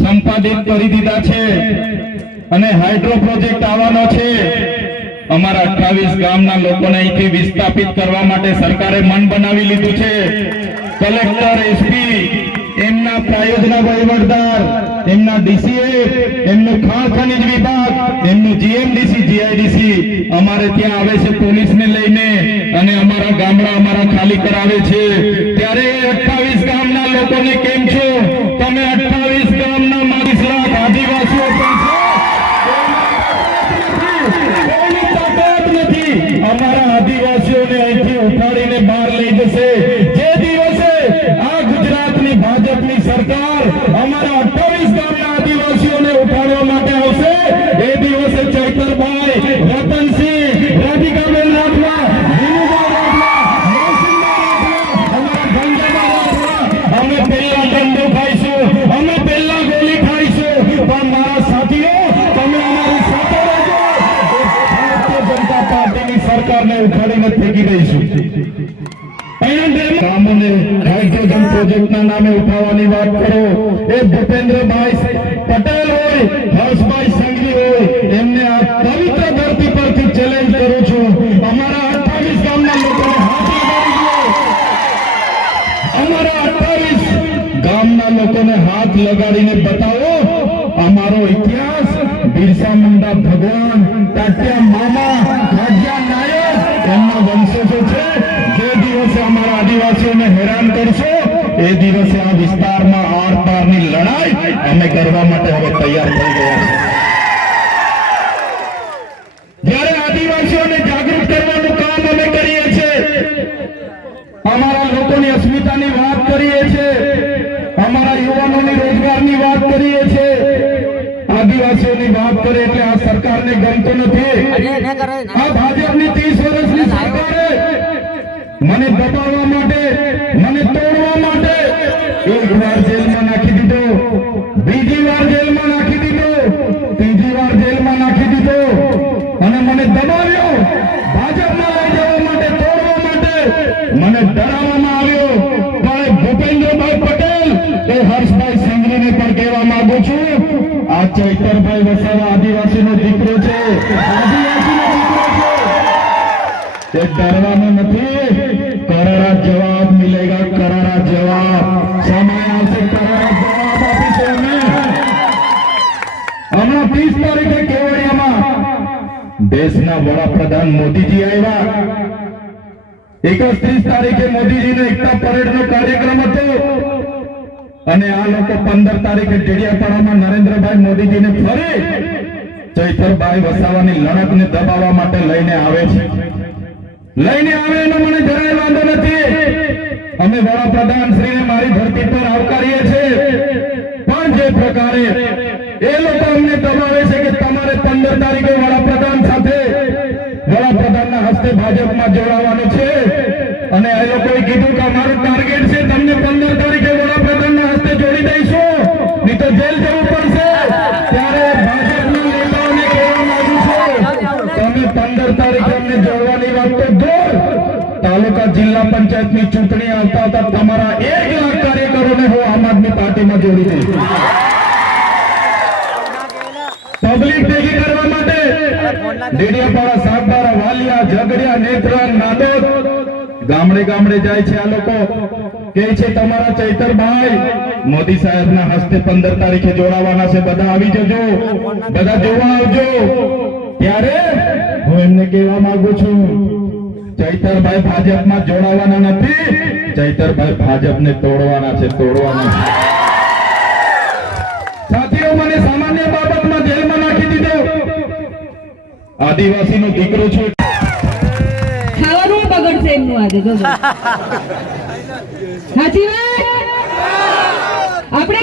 સંપાદિત કરી દીધા છે અને હાઇડ્રો પ્રોજેક્ટ આવવાનો છે. અમારા અઠાવીસ ગામના લોકોને અહીંથી વિસ્થાપિત કરવા માટે સરકારે મન બનાવી લીધું છે. કલેક્ટર, એસપી, એમના પ્રાયોજના વહીવટદાર, એમના ડીસીએફ એમનું ખાણ ખનિજ વિભાગ, એમનું જીએમડીસી, જીઆઈડીસી અમારે ત્યાં આવે છે પોલીસને લઈને અને અમારા ગામડા અમારા ખાલી કરાવે છે. ત્યારે અઠાવીસ ગામના લોકોને કેમ છો? ઉઠાડીને બહાર જશે. જે દિવસે આ ગુજરાતની ભાજપની સરકાર અમારા 28 ગામના ઉખાડીને ફેંકી દઈશું. અમારા અઠ્ઠાવીસ ગામના લોકોને હાથ લોકોને હાથ લગાડીને બતાવો. અમારો ઇતિહાસ. બિરસા મુંડા ભગવાન, તાત્યા મામા, રાજા એમના વંશજો છે, જે દિવસે અમારા આદિવાસીઓને હેરાન કરશો, એ દિવસે આ વિસ્તારમાં આર પારની લડાઈ અમે કરવા માટે હવે તૈયાર થઈ ગયા છે જ્યારે આદિવાસીઓને જાગૃત કરવાનું કામ અમે કરીએ છીએ, અમારા લોકોની અસ્મિતાની વાત કરીએ છીએ અમારા યુવાનોની રોજગારની વાત કરીએ છીએ આદિવાસીઓની વાત કરે એટલે આ સરકારને ગમતું નથી. આ ભાજપની ત્રીસ વર્ષની સરકારે મને દબાવવા માટે મને તોડવા માટે એક વાર જેલમાં નાખી દીધો બીજી વાર જેલમાં નાખી દીધો ત્રીજી વાર જેલમાં નાખી દીધો અને મને દબાવ્યો. ભાજપમાં લઈ જવા માટે તોડવા માટે મને ડરાવવામાં વસાવા આદિવાસીનો દીકરો છે. આદિવાસીનો દીકરો છે. ત્રીસ તારીખે મોદીજી આવ્યા. એકત્રીસ તારીખે પરેડનો કાર્યક્રમ હતો. અને આ લોકો પંદર તારીખે ડેડિયાપાડામાં નરેન્દ્રભાઈ મોદીજીને ફરી ચૈતરભાઈ વસાવાની લડતને દબાવવા માટે લઈને આવે છે. લઈને આવે એનો મને જરાય વાંધો નથી. અમે વડાપ્રધાન શ્રીને મારી ધરતી પર આવકારીએ છીએ. પણ જે પ્રકારે એ લોકો અમને દબાવે છે કે તમારે પંદર તારીખે વડાપ્રધાન સાથે વડાપ્રધાનના હસ્તે ભાજપમાં જોડાવાનું છે. અને એ લોકોએ કીધું કે અમારું ટાર્ગેટ છે જિલ્લા પંચાયતની ચૂંટણી આવતા હતા તમારા એક લાખ કાર્યકરોને હું આમ આદમી પાર્ટીમાં જોડી દઈશ પબ્લિક ભેગી કરવા આ લોકો. કે છે, તમારા ચૈતરભાઈ મોદી સાહેબના હસ્તે પંદર તારીખે જોડાવાના છે. બધા આવી જજો. બધા જોવા આવજો. ત્યારે હું એમને કહેવા માંગુ છું ચૈતરભાઈ ભાજપમાં જોડાવાના નથી. ચૈતરભાઈ ભાજપને તોડવાના છે તોડવાના છે. સાથીઓ મને સામાન્ય બાબતમાં જેલમાં નાખી દીધો. આદિવાસીનો દીકરો છું. ખાવાનું બગડશે એમનું આજે જોજો. સાચી વાત? આપણે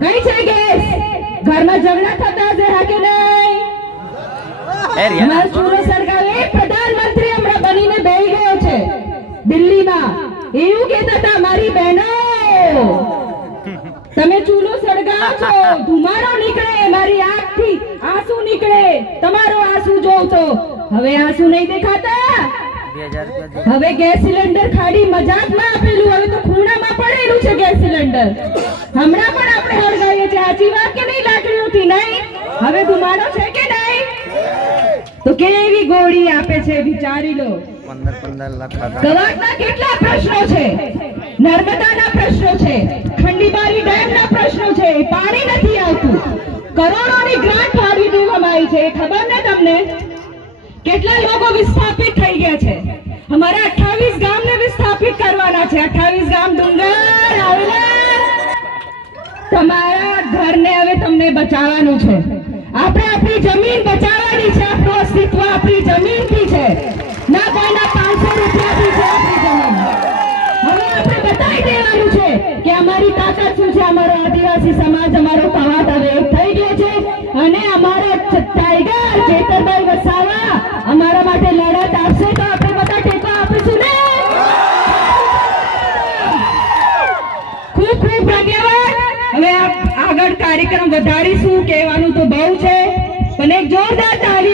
કઈ છે ગેસ. ઘરમાં ઝઘડા થતા છે હા કે નહીં? અમારા ચૂલો સળગાવે પ્રધાનમંત્રી હમણાં બનીને બેહી ગયો છે. દિલ્હીમાં. એવું કહેતા હતા મારી બહેનો. તમે ચૂલો સળગાવો છો ધુમાડો નીકળે મારી આંખથી આંસુ નીકળે. તમારો આંસુ જોઉં તો હવે આંસુ નહીં દેખાતા? હવે ગેસ સિલિન્ડર ખાલી મજાકમાં આપેલું હવે તો ખૂણામાં પડેલું છે ગેસ સિલિન્ડર. હમણાં પણ આપણે હળગાવીએ છીએ. સાચી વાત કે નહીં લાકડીઓથી નહીં? હવે ધુમાડો છે કે નહીં? તો કેવી ગોળી આપે છે વિચારી લો. ગવાટના કેટલા પ્રશ્નો છે? નર્મદાના પ્રશ્નો છે ખંડીબારી ડેમના પ્રશ્નો છે પાણી નથી આવતું. કરોડોની ગ્રાન્ટ ફાળવી દેવામાં આવી છે ખબર ને તમને? કેટલા લોકો વિસ્થાપિત થઈ ગયા છે. અમારા 28 ગામને વિસ્થાપિત કરવાના છે. 28 ગામ ડુંગર આવેલા. તમારા ઘરને હવે તમને બચાવવાનું છે. આપણે આપણી જમીન બચાવવાની છે. આપણું અસ્તિત્વ આપણી જમીનથી છે. ના કોઈના પાંચસો રૂપિયાથી છે આપણી જમીન. હવે આપણે બતાવી દેવાનું છે કે અમારી તાકાત શું છે? અમારો આદિવાસી સમાજ, અમારો કવાટ હવે કાર્યક્રમ વધારીશું કહેવાનું તો બહુ છે. અને એક જોરદાર તાળી